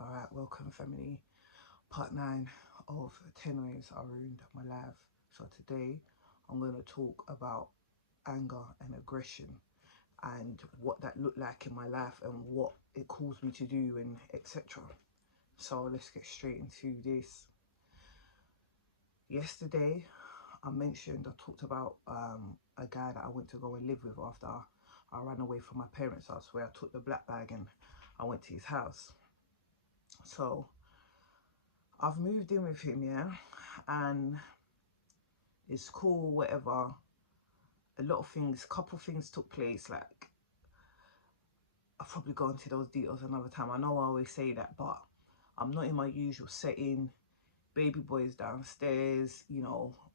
Alright, welcome family. Part 9 of 10 Ways I Ruined My Life. So today I'm going to talk about anger and aggression and what that looked like in my life and what it caused me to do and etc. So let's get straight into this. Yesterday I talked about a guy that I went to go and live with after I ran away from my parents' house, where I took the black bag and I went to his house. So I've moved in with him, yeah, and it's cool, whatever. Couple things took place. Like, I'll probably go into those details another time. I know I always say that, but I'm not in my usual setting. Baby boy is downstairs,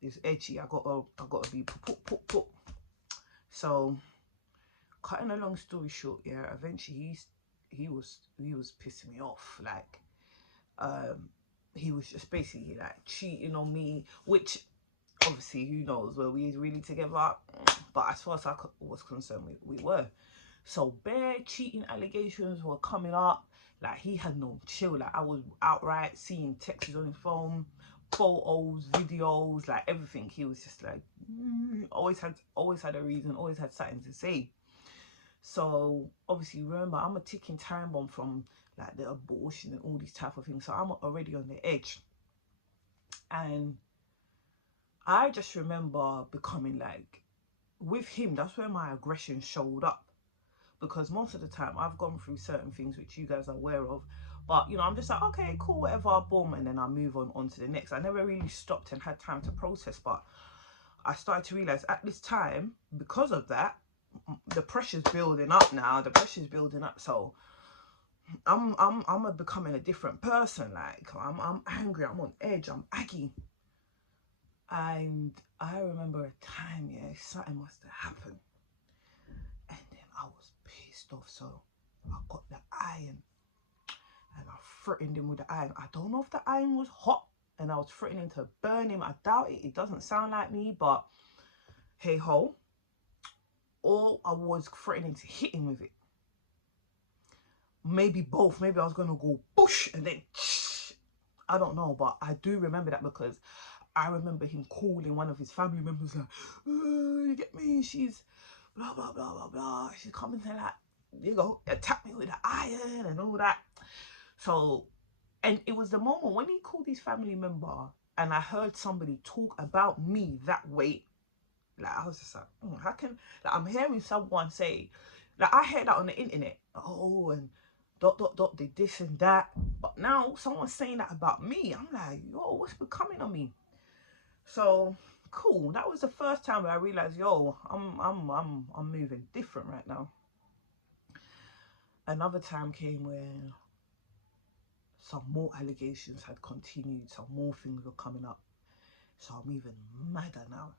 it's edgy. I gotta be put. So, cutting a long story short, yeah, eventually he was pissing me off. Like, he was just basically like cheating on me, which obviously who knows, were we really together? But as far as I was concerned, we were. So bare cheating allegations were coming up. Like, he had no chill. Like, I was outright seeing texts on his phone, photos, videos, like everything. He was just like, always had a reason, always had something to say. So obviously, remember, I'm a ticking time bomb from like the abortion and all these type of things. So I'm already on the edge. And I just remember becoming like, with him, that's where my aggression showed up. Because most of the time I've gone through certain things which you guys are aware of. But, I'm just like, okay, cool, whatever, boom. And then I move on to the next. I never really stopped and had time to process. But I started to realize at this time, because of that, the pressure's building up now. The pressure's building up. So I'm becoming a different person. Like, I'm angry. I'm on edge. I'm aggy. And I remember a time, yeah, something must have happened. And then I was pissed off. So I got the iron and I threatened him with the iron. I don't know if the iron was hot and I was threatening to burn him. I doubt it. It doesn't sound like me, but hey ho. Or I was threatening to hit him with it. Maybe both. Maybe I was going to go push and then I don't know, but I do remember that because I remember him calling one of his family members like, oh, you get me? She's blah, blah, blah, blah, blah. She's coming to like, attack me with the iron and all that. So, and it was the moment when he called his family member and I heard somebody talk about me that way. Like, I was just like, how can, like, I'm hearing someone say, like, I heard that on the internet. Oh, and dot, did this and that. But now someone's saying that about me. I'm like, yo, what's becoming of me? So cool. That was the first time where I realized, yo, I'm moving different right now. Another time came where some more allegations had continued, some more things were coming up. So I'm even madder now.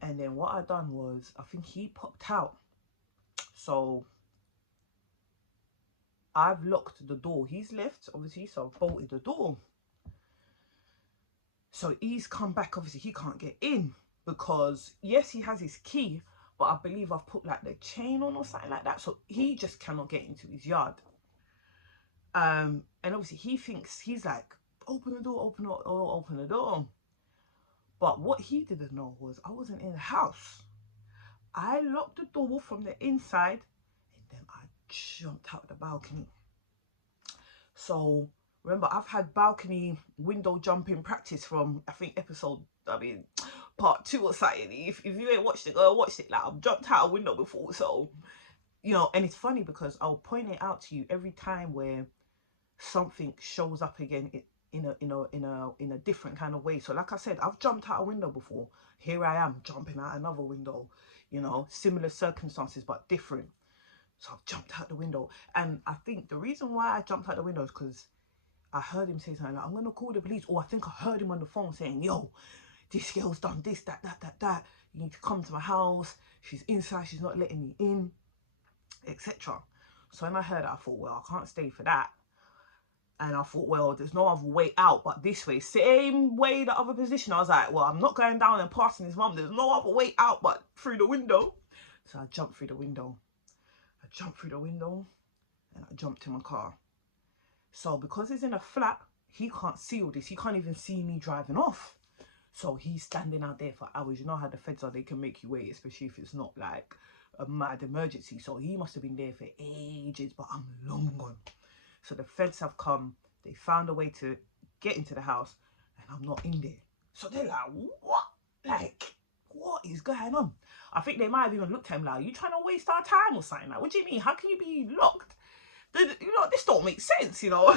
And then what I done was, I think he popped out. So I've locked the door. He's left, obviously, so I've bolted the door. So he's come back, obviously he can't get in because yes, he has his key, but I believe I've put like the chain on or something like that. So he just cannot get into his yard. And obviously he thinks, he's like, open the door, open the door. But what he didn't know was I wasn't in the house. I locked the door from the inside and then I jumped out the balcony. So remember, I've had balcony window jumping practice from, I think, part 2 or something. If you ain't watched it, go watch it. Like, I've jumped out a window before. So, and it's funny because I'll point it out to you every time where something shows up again in a different kind of way. So like I said, I've jumped out a window before. Here I am jumping out another window, similar circumstances but different. So I've jumped out the window. And I think the reason why I jumped out the window is because I heard him say something like, I'm going to call the police. Or I think I heard him on the phone saying, yo, this girl's done this, that. You need to come to my house. She's inside. She's not letting me in, etc. So when I heard that, I thought, well, I can't stay for that. And I thought, well, there's no other way out but this way. Same way the other position. I was like, well, I'm not going down and passing his mum. There's no other way out but through the window. So I jumped through the window. And I jumped in my car. So because he's in a flat, he can't see all this. He can't even see me driving off. So he's standing out there for hours. You know how the feds are, they can make you wait, especially if it's not like a mad emergency. So he must have been there for ages, but I'm long gone. So the feds have come, they found a way to get into the house, and I'm not in there. So they're like, what? Like, what is going on? I think they might have even looked at him like, you trying to waste our time or something? Like, what do you mean? How can you be locked? You know, this don't make sense, you know?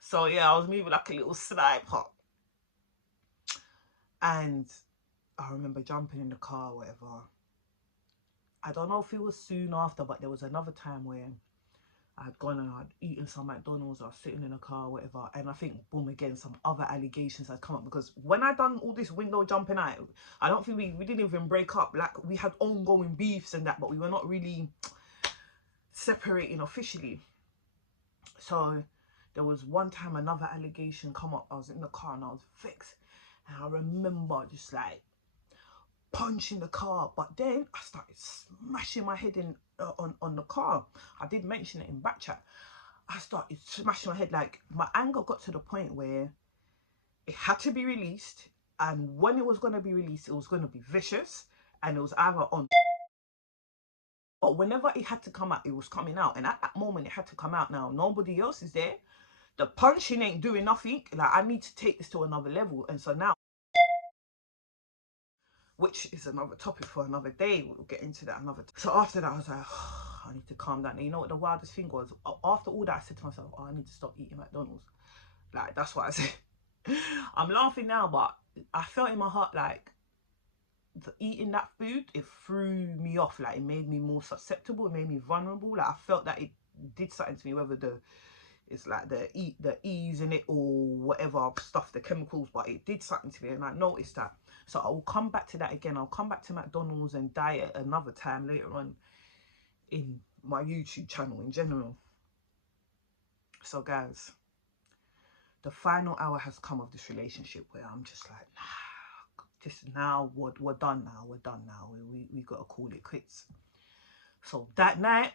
So yeah, I was moving like a little sniper. And I remember jumping in the car or whatever. I don't know if it was soon after, but there was another time where I'd gone and I'd eaten some McDonald's, I was sitting in a car or whatever, and I think, boom, again, some other allegations had come up, because when I done all this window jumping out, I don't think we didn't even break up. Like, we had ongoing beefs and that, but we were not really separating officially. So there was one time another allegation come up. I was in the car and I was vexed, and I remember just like punching the car, but then I started smashing my head in on the car. I did mention it in back chat. I started smashing my head. Like, my anger got to the point where it had to be released, and when it was going to be released, it was going to be vicious, and it was either on, but whenever it had to come out, it was coming out. And at that moment, it had to come out. Now nobody else is there, the punching ain't doing nothing. Like, I need to take this to another level. And so now, which is another topic for another day, we'll get into that another time. So after that, I was like, oh, I need to calm down. And you know what the wildest thing was? After all that, I said to myself, oh, I need to stop eating McDonald's. Like, that's what I said. I'm laughing now, but I felt in my heart like eating that food, it threw me off. Like, it made me more susceptible, it made me vulnerable. Like, I felt that it did something to me, whether it's like the ease in it or whatever stuff, the chemicals, but it did something to me, and I noticed that. So I will come back to that again. I'll come back to McDonald's and diet another time later on in my YouTube channel in general. So guys, the final hour has come of this relationship where I'm just like, nah, just now, we're done now, we gotta call it quits. So that night,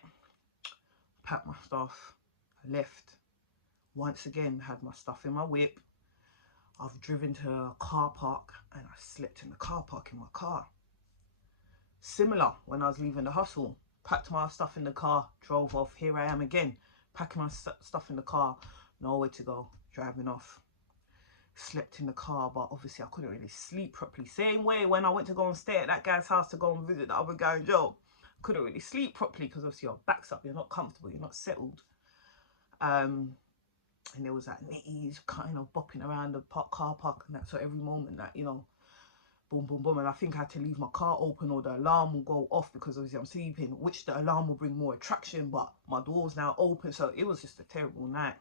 packed my stuff, I left. Once again, had my stuff in my whip. I've driven to a car park and I slept in the car park in my car. Similar, when I was leaving the hustle, packed my stuff in the car, drove off. Here I am again, packing my stuff in the car, nowhere to go, driving off. Slept in the car, but obviously I couldn't really sleep properly. Same way when I went to go and stay at that guy's house to go and visit the other guy in jail. Couldn't really sleep properly because obviously your back's up, you're not comfortable, you're not settled. And there was that nitties kind of bopping around the car park and that. So every moment that, you know, boom, boom, boom. And I think I had to leave my car open or the alarm will go off because obviously I'm sleeping, which the alarm will bring more attraction, but my door's now open. So it was just a terrible night.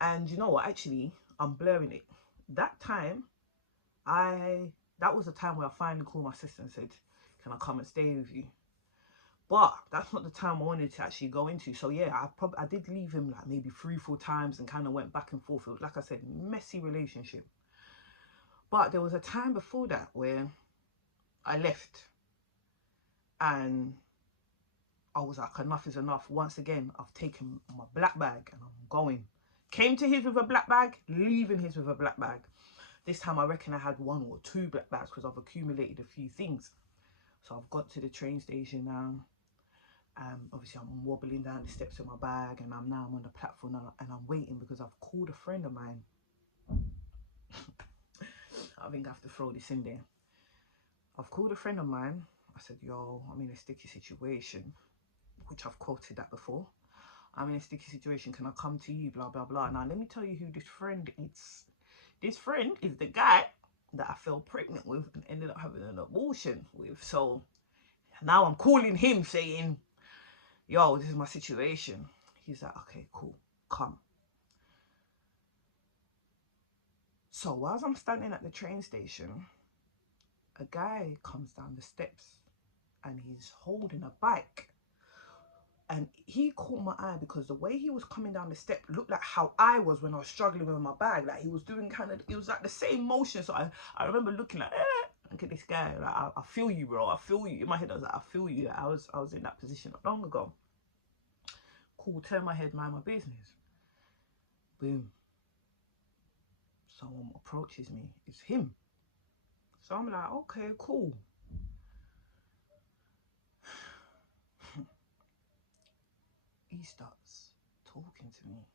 And you know what, actually, I'm blurring it. That time, that was the time where I finally called my sister and said, can I come and stay with you? But that's not the time I wanted to actually go into. So yeah, I did leave him like maybe 3-4 times and kind of went back and forth. It was, like I said, messy relationship. But there was a time before that where I left and I was like, enough is enough. Once again, I've taken my black bag and I'm going. Came to his with a black bag, leaving his with a black bag. This time I reckon I had 1 or 2 black bags because I've accumulated a few things. So I've got to the train station now. Obviously I'm wobbling down the steps with my bag, and I'm on the platform now, and I'm waiting because I've called a friend of mine. I think I have to throw this in there. I've called a friend of mine. I said, yo, I'm in a sticky situation, which I've quoted that before. I'm in a sticky situation, can I come to you, blah blah blah. Now let me tell you who this friend is. This friend is the guy that I fell pregnant with and ended up having an abortion with. So now I'm calling him saying, yo, this is my situation. He's like, okay, cool, come. So whilst I'm standing at the train station, a guy comes down the steps and he's holding a bike. And he caught my eye because the way he was coming down the step looked like how I was when I was struggling with my bag. Like, he was doing kind of, it was like the same motion. So I remember looking like, Look at this guy. Like, I feel you, bro. I feel you. In my head, I was like, I feel you. I was in that position not long ago. Cool. Turn my head, mind my business. Boom. Someone approaches me. It's him. So I'm like, okay, cool. He starts talking to me.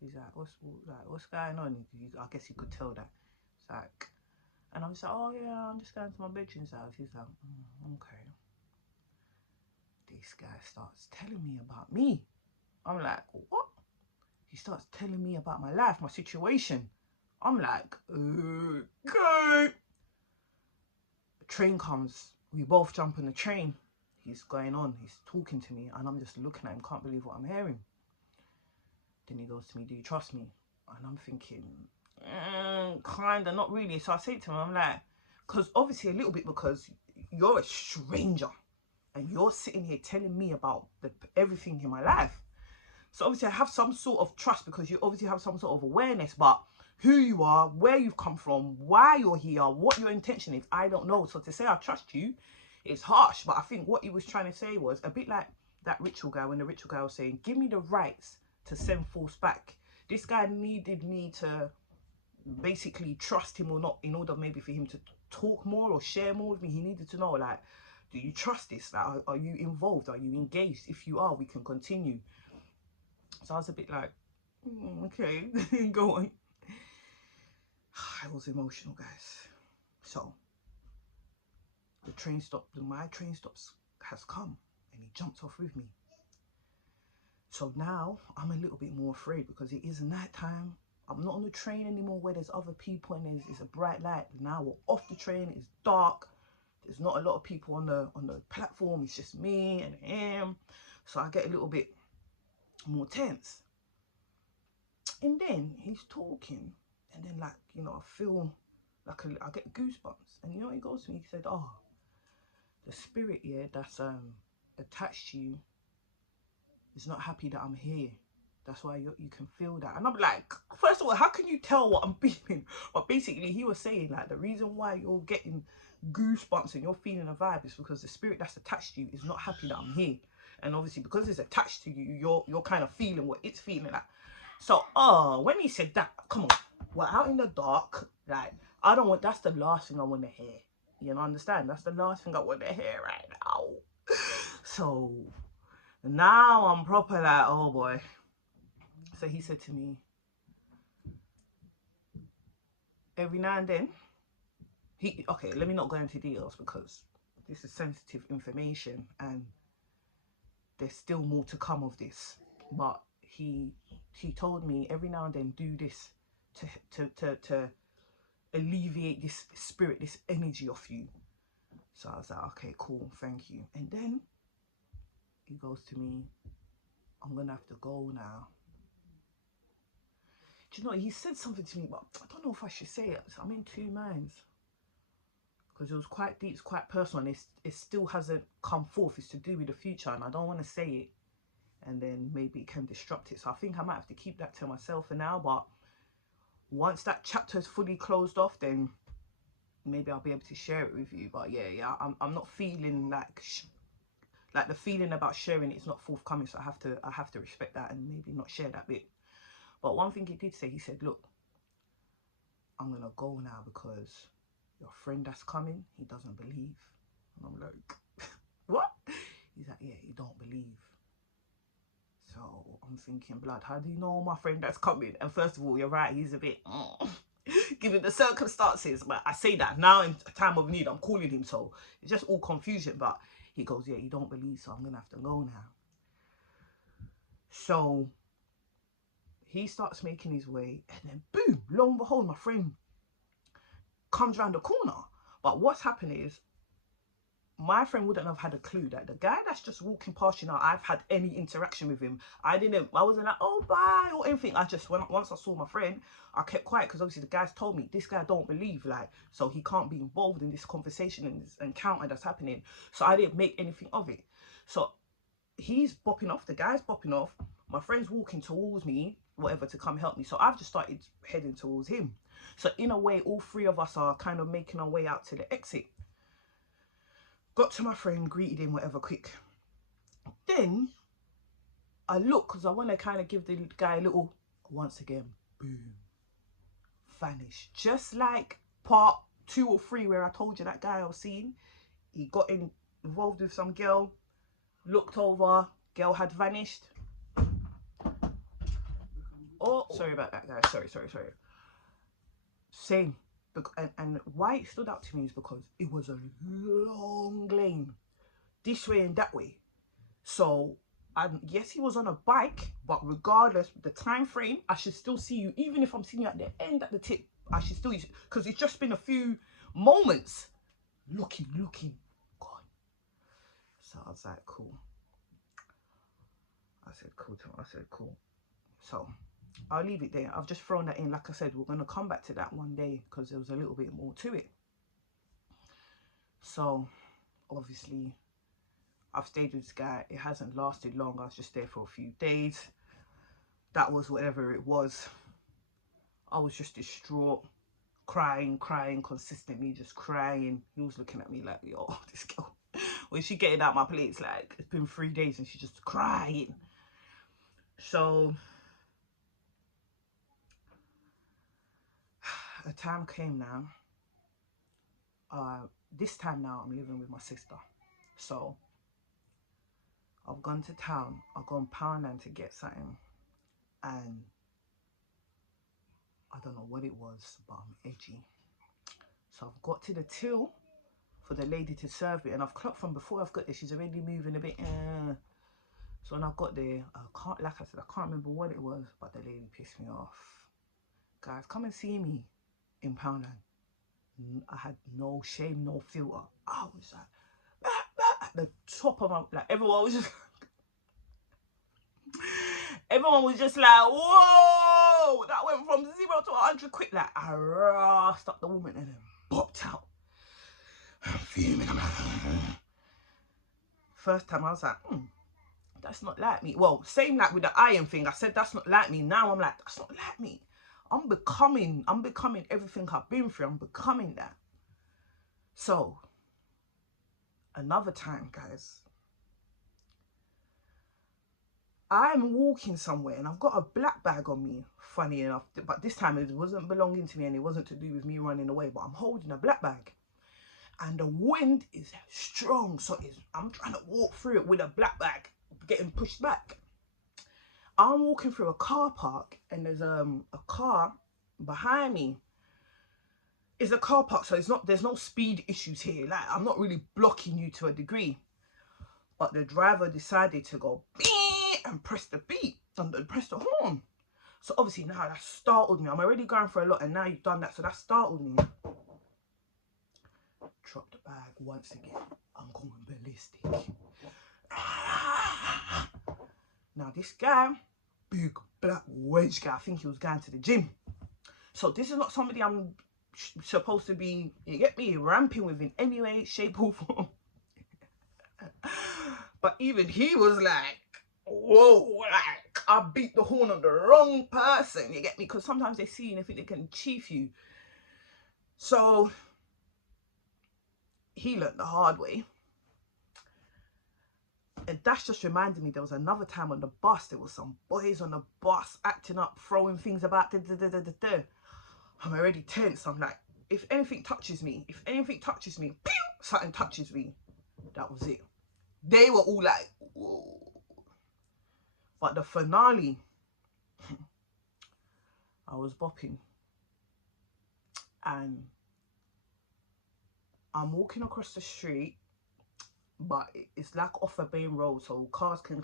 He's like, what's going on? I guess you could tell that. It's like, and I'm just like, oh yeah, I'm just going to my bedroom's house. He's like, okay. This guy starts telling me about me. I'm like, what? He starts telling me about my life, my situation. I'm like, okay. The train comes. We both jump on the train. He's going on. He's talking to me, and I'm just looking at him. Can't believe what I'm hearing. Then he goes to me, do you trust me? And I'm thinking, kinda, not really. So I say to him, I'm like, because obviously a little bit, because you're a stranger and you're sitting here telling me about everything in my life. So obviously I have some sort of trust, because you obviously have some sort of awareness, but who you are, where you've come from, why you're here, what your intention is, I don't know. So to say I trust you, it's harsh. But I think what he was trying to say was a bit like that ritual guy, when the ritual guy was saying, give me the rights to send force back. This guy needed me to basically trust him or not, in order maybe for him to talk more or share more with me. He needed to know, like, do you trust this? Like, are you involved? Are you engaged? If you are, we can continue. So I was a bit like, okay, go on. I was emotional, guys. So the train stopped. My train stops has come, and he jumped off with me. So now I'm a little bit more afraid, because it is night time. I'm not on the train anymore where there's other people and it's a bright light. Now we're off the train. It's dark. There's not a lot of people on the platform. It's just me and him. So I get a little bit more tense. And then he's talking, and then, like, you know, I feel like I get goosebumps. And you know, he goes to me, he said, oh, the spirit here that's attached to you is not happy that I'm here. That's why you can feel that. And I'm like, first of all, how can you tell what I'm feeling? But basically he was saying, like, the reason why you're getting goosebumps and you're feeling a vibe is because the spirit that's attached to you is not happy that I'm here. And obviously because it's attached to you, you're kind of feeling what it's feeling like. So when he said that, come on, we're out in the dark. Like, I don't want, that's the last thing I want to hear. You know, understand? That's the last thing I want to hear right now. So now I'm proper like, oh boy. So he said to me, every now and then, okay, let me not go into details because this is sensitive information and there's still more to come of this. But he told me every now and then do this to alleviate this spirit, this energy off you. So I was like, okay, cool, thank you. And then he goes to me, I'm gonna have to go now. Do you know, he said something to me, but I don't know if I should say it. I'm in two minds, because it was quite deep, it's quite personal, and it still hasn't come forth. It's to do with the future, and I don't want to say it and then maybe it can disrupt it. So I think I might have to keep that to myself for now. But once that chapter is fully closed off, then maybe I'll be able to share it with you. But yeah, I'm not feeling like the feeling about sharing it's not forthcoming. So I have to respect that and maybe not share that bit. But one thing he did say, he said, look, I'm gonna go now because your friend that's coming, he doesn't believe. And I'm like, what? He's like, yeah, he don't believe. So I'm thinking, blood, how do you know my friend that's coming? And first of all, you're right, he's a bit given the circumstances. But I say that now in a time of need, I'm calling him, so it's just all confusion. But he goes, yeah, you don't believe, so I'm gonna have to go now. So he starts making his way, and then boom, lo and behold, my friend comes around the corner. But what's happened is, my friend wouldn't have had a clue that the guy that's just walking past you now, I've had any interaction with him. I wasn't like, oh, bye, or anything. I just, once I saw my friend, I kept quiet, because obviously the guys told me, this guy don't believe, like, so he can't be involved in this conversation and this encounter that's happening. So I didn't make anything of it. So he's bopping off, the guy's bopping off, my friend's walking towards me, whatever to come help me. So I've just started heading towards him. So in a way, all three of us are kind of making our way out to the exit. Got to my friend, greeted him, whatever, quick. Then I look, because I want to kind of give the guy a little, once again, boom, vanish. Just like part 2 or 3 where I told you that guy I was seeing, he got involved with some girl, looked over, girl had vanished. Oh, sorry about that, guys. Sorry. Same. And why it stood out to me is because it was a long lane, this way and that way. So, yes, he was on a bike, but regardless, the time frame, I should still see you. Even if I'm seeing you at the end, at the tip, I should still, because it's just been a few moments. Looking, God. So I was like, cool. I said, cool. So I'll leave it there. I've just thrown that in. Like I said, we're going to come back to that one day because there was a little bit more to it. So obviously I've stayed with this guy. It hasn't lasted long. I was just there for a few days. That was whatever it was. I was just distraught, crying consistently, just crying. He was looking at me like, yo, this girl, when she getting out my place, like, it's been 3 days and she's just crying. So a time came now. This time now I'm living with my sister. So I've gone to town. I've gone Poundland to get something. And I don't know what it was, but I'm edgy. So I've got to the till for the lady to serve it. And I've clocked from before I've got there, she's already moving a bit. So when I got there, like I said, I can't remember what it was, but the lady pissed me off. Guys, come and see me in Poundland. I had no shame, no filter. I was like, at the top of my, like, everyone was just like, whoa, that went from 0 to 100 quick. Like, I rasped up the woman and then bopped out. I'm fuming. I'm like, first time I was like, that's not like me. Well, same like with the iron thing. I said that's not like me. Now I'm like, that's not like me. I'm becoming everything I've been through. I'm becoming that. So, another time, guys, I'm walking somewhere and I've got a black bag on me, funny enough, but this time it wasn't belonging to me and it wasn't to do with me running away, but I'm holding a black bag and the wind is strong, so I'm trying to walk through it with a black bag, getting pushed back. I'm walking through a car park and there's a car behind me. It's a car park, so there's no speed issues here. Like, I'm not really blocking you to a degree. But the driver decided to go beep and press the beep and press the horn. So obviously now that startled me. I'm already going for a lot and now you've done that, so that startled me. Drop the bag once again. I'm going ballistic. Now this guy, big black wedge guy, I think he was going to the gym. So this is not somebody I'm supposed to be, you get me, ramping with in any way, shape or form. But even he was like, whoa, like, I beat the horn on the wrong person, you get me? Because sometimes they see you and they think they can chief you. So he learned the hard way. And that's just reminded me, there was another time on the bus, there was some boys on the bus acting up, throwing things about, I'm already tense. I'm like, if anything touches me, pew, something touches me, that was it. They were all like, whoa. But the finale, I was bopping. And I'm walking across the street, but it's like off a main road, so cars can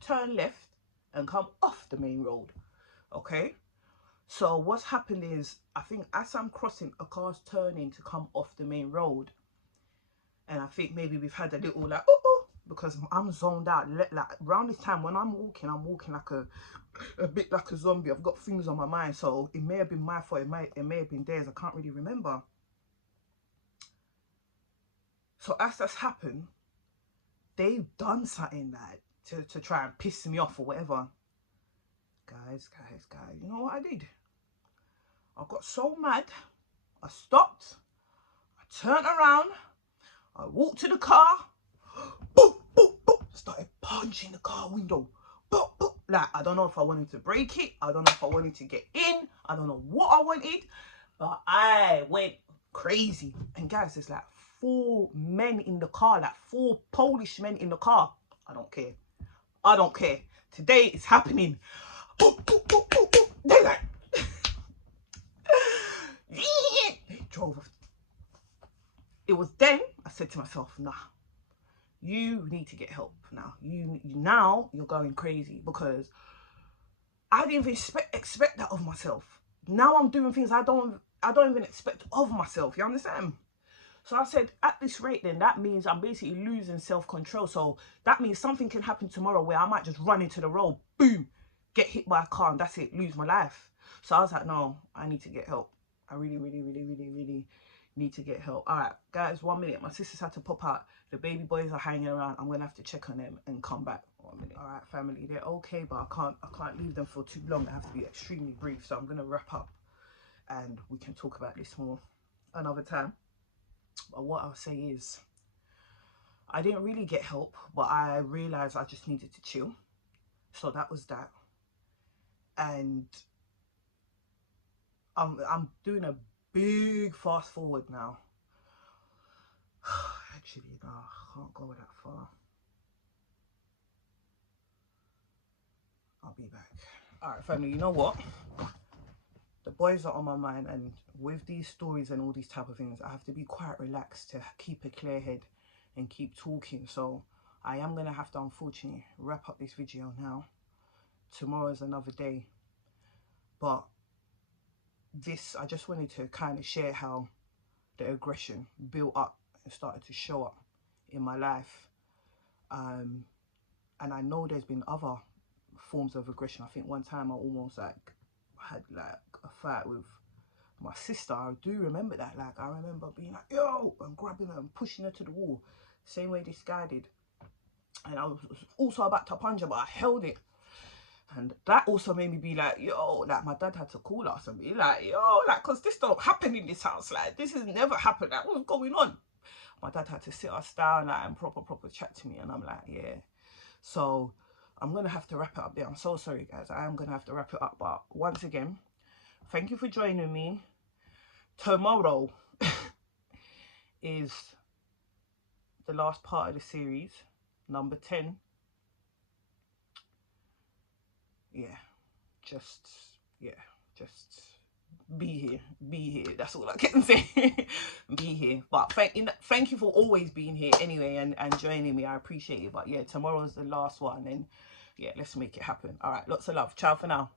turn left and come off the main road, okay? So what's happened is, I think as I'm crossing, a car's turning to come off the main road, and I think maybe we've had a little like, because I'm zoned out. Like around this time when I'm walking like a bit like a zombie. I've got things on my mind, so it may have been my fault, it may have been theirs, I can't really remember. So as that's happened, they've done something like to try and piss me off or whatever. Guys, you know what I did? I got so mad, I stopped, I turned around, I walked to the car, boop, boop, boop, started punching the car window. Boop, boop. Like, I don't know if I wanted to break it, I don't know if I wanted to get in, I don't know what I wanted, but I went crazy. And guys, there's like 4 men in the car, like 4 Polish men in the car. I don't care. I don't care. Today it's happening. Boop, boop, boop, boop, boop. They're like, they drove off. It was then I said to myself, nah, you need to get help now. Now you're going crazy, because I didn't even expect that of myself. Now I'm doing things I don't even expect of myself. You understand? So I said, at this rate, then that means I'm basically losing self-control. So that means something can happen tomorrow where I might just run into the road, boom, get hit by a car, and that's it, lose my life. So I was like, no, I need to get help. I really, really, really, really, really need to get help. All right, guys, 1 minute. My sisters had to pop out. The baby boys are hanging around. I'm gonna have to check on them and come back. 1 minute. All right, family, they're okay, but I can't leave them for too long. I have to be extremely brief. So I'm gonna wrap up, and we can talk about this more another time. But what I'll say is, I didn't really get help, but I realized I just needed to chill. So that was that. And I'm doing a big fast forward now. Actually, no, I can't go that far. I'll be back. All right, family, you know what? The boys are on my mind, and with these stories and all these type of things, I have to be quite relaxed to keep a clear head and keep talking. So I am going to have to, unfortunately, wrap up this video now. Tomorrow is another day. But this, I just wanted to kind of share how the aggression built up and started to show up in my life. And I know there's been other forms of aggression. I think one time I almost had a fight with my sister. I do remember that. Like, I remember being like, yo, and grabbing her and pushing her to the wall, same way this guy did. And I was also about to punch her, but I held it. And that also made me be like, yo, like, my dad had to call us and be like, yo, like, because this don't happen in this house. Like, this has never happened. Like, what's going on? My dad had to sit us down, like, and proper chat to me. And I'm like, yeah. So I'm going to have to wrap it up there. I'm so sorry, guys. I am going to have to wrap it up. But once again, thank you for joining me. Tomorrow is the last part of the series, number 10. Just be here. That's all I can say. Be here. But thank you for always being here anyway, and joining me. I appreciate it. But yeah, tomorrow's the last one, and yeah, let's make it happen. All right, lots of love. Ciao for now.